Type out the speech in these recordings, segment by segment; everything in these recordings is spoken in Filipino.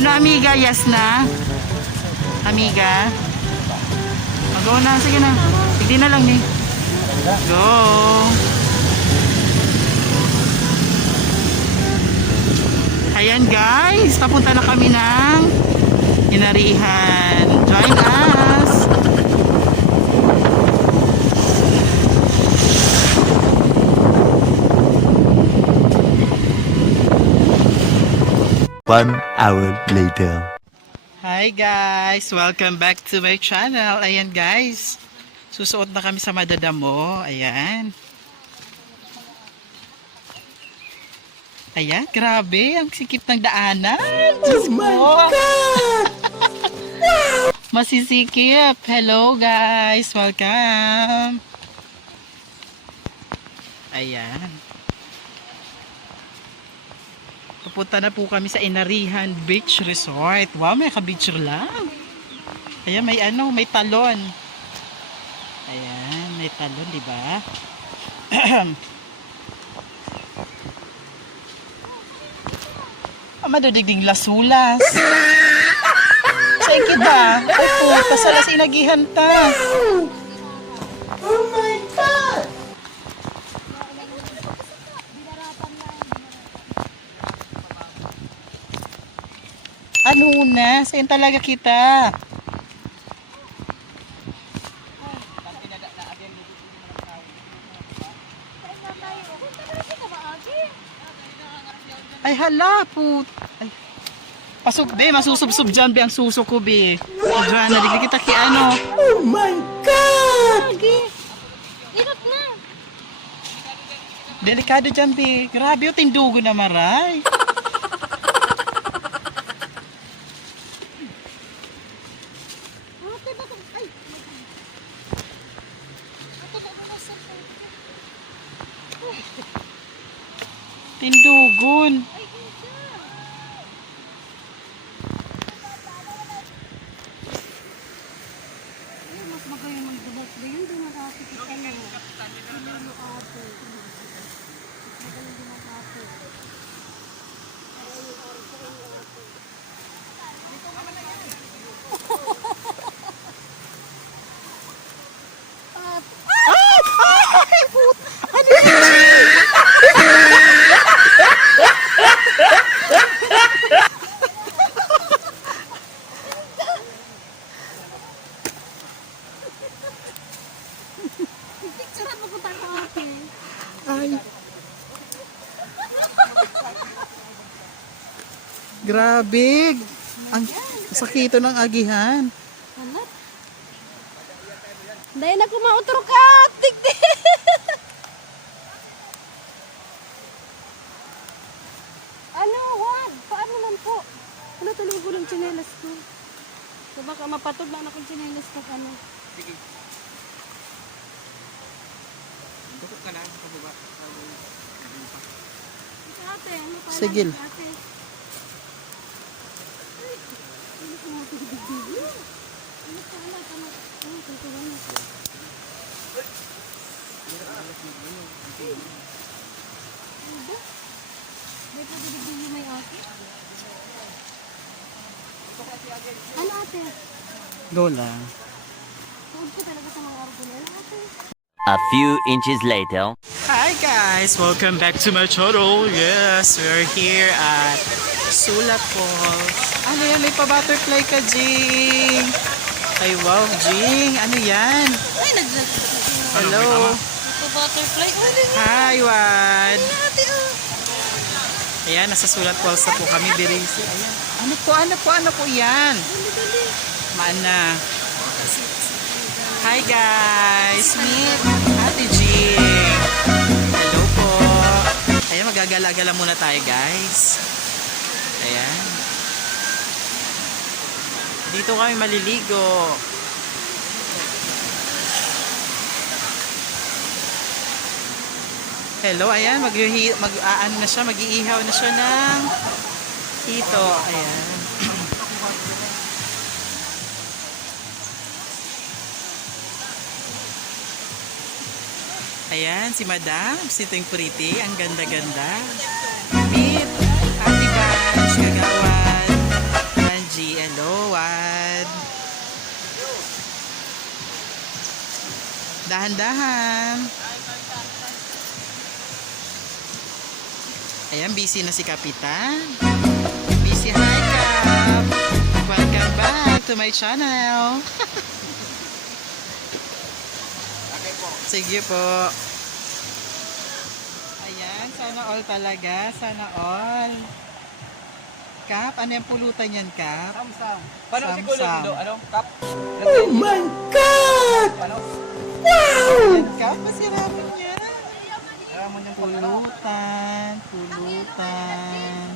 Ano, amiga? Yes na? Amiga? Mag-go na. Sige na. Hindi na lang eh. Go! Ayan guys, papunta na kami ng Inarihan. Join us! One hour later. Hi guys! Welcome back to my channel. Ayan guys, susuot na kami sa madadamo. Ayan. Ayan, grabe. Ang sikip ng daanan. Oh my God! Masisikip. Hello guys. Welcome. Ayan. Pupunta na po kami sa Inarihan Beach Resort. Wow, may ka-beach lang. Ayan, may ano, may talon. Ayan, may talon, di ba? Madudigding lasulas. Sa kita. Opo, kasalas inagihan ta. Oh my God! Ano na? Saan talaga kita? Ay hala po. Ay. Pasok be, masusubsob dyan be ang suso ko be. Diyan, naligli kita ki ano. Oh my God! Irot na. Delikado dyan be. Grabe yung tindugo na maray. Tindugon. Mas magayon ng dubok ba yun? Di nakakita ka na. Picturean mo kung tayo ate. Ay. Grabe. Ang sakito ng agihan. Alat. Dahil na kumautro ka. Tikti. Ano? Wag. Paano man po? Ano tulog ko ng tsinelas ko? So baka mapatog na akong tsinelas ko. Ano? Sige. Tukok ka lang sa baba. Ate, ano pa? Sige. Ate. Ano pa natin bibigyan? Ano pa alat? Ano tutuwan na? Ano ba? May pwede bibigyan may ate? Ano ate? Go lang. Tuod ko talaga sa mga argument. Ate. A few inches later. Hi guys! Welcome back to my channel. Yes, we're here at Sulat Falls. Ano yan? May pa-butterfly ka, Jing! Ay wow, Jing! Ano yan? Ay, Hello! butterfly. Ano yan? Hi, Wad! Ate, oh. Ayan, nasa Sulat Falls na po kami, Birisi. Ayan. Ano po yan? Dali. Mana. Hi guys! Meet Ate Jing! Hello po! Ayan, magagala-gala muna tayo guys. Ayan. Dito kami maliligo. Hello, ayan, ano na siya, mag-iihaw na siya ng hito. Ayan. Ayan, si Madam, si Ting Pretty, ang ganda-ganda. Meet, Ate Bash, Kagawan. Dahan-dahan. Ayan, busy na si Kapitan. Busy, hi Kap. Welcome back to my channel. Sige po. Ayan, sana all talaga. Sana all. Kap, ano yung pulutan yan, Kap? Samsam. Paano si Kulo Samsam. dito? Ano? Kap? Oh my God! Paano? Ayan, Kap, masirapan niya. Ramon yung Pulutan, pulutan.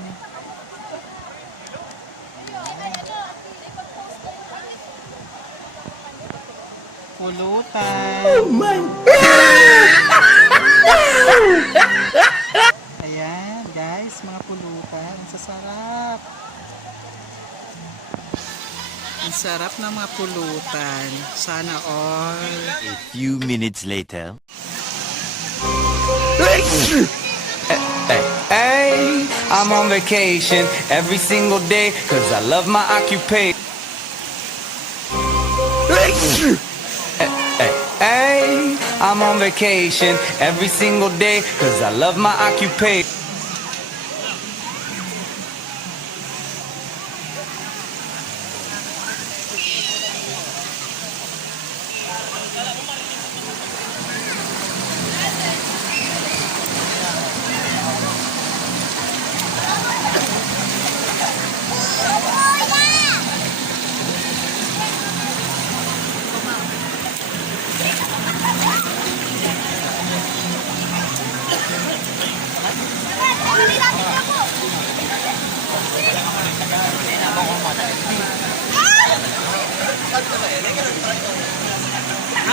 Pulutan. Oh my God! Ayan, guys, mga pulutan. Ang sasarap. Ang sarap ng mga pulutan. Sana all. A few minutes later. Hey, I'm on vacation every single day cause I love my occupation. Hey, I'm on vacation every single day cause I love my occupation.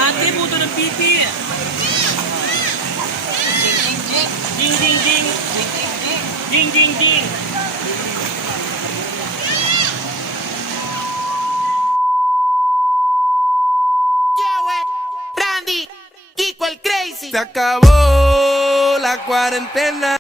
Ate, buto ng pipi. Ding, ding, ding. Ding, ding, ding. Se acabó la cuarentena.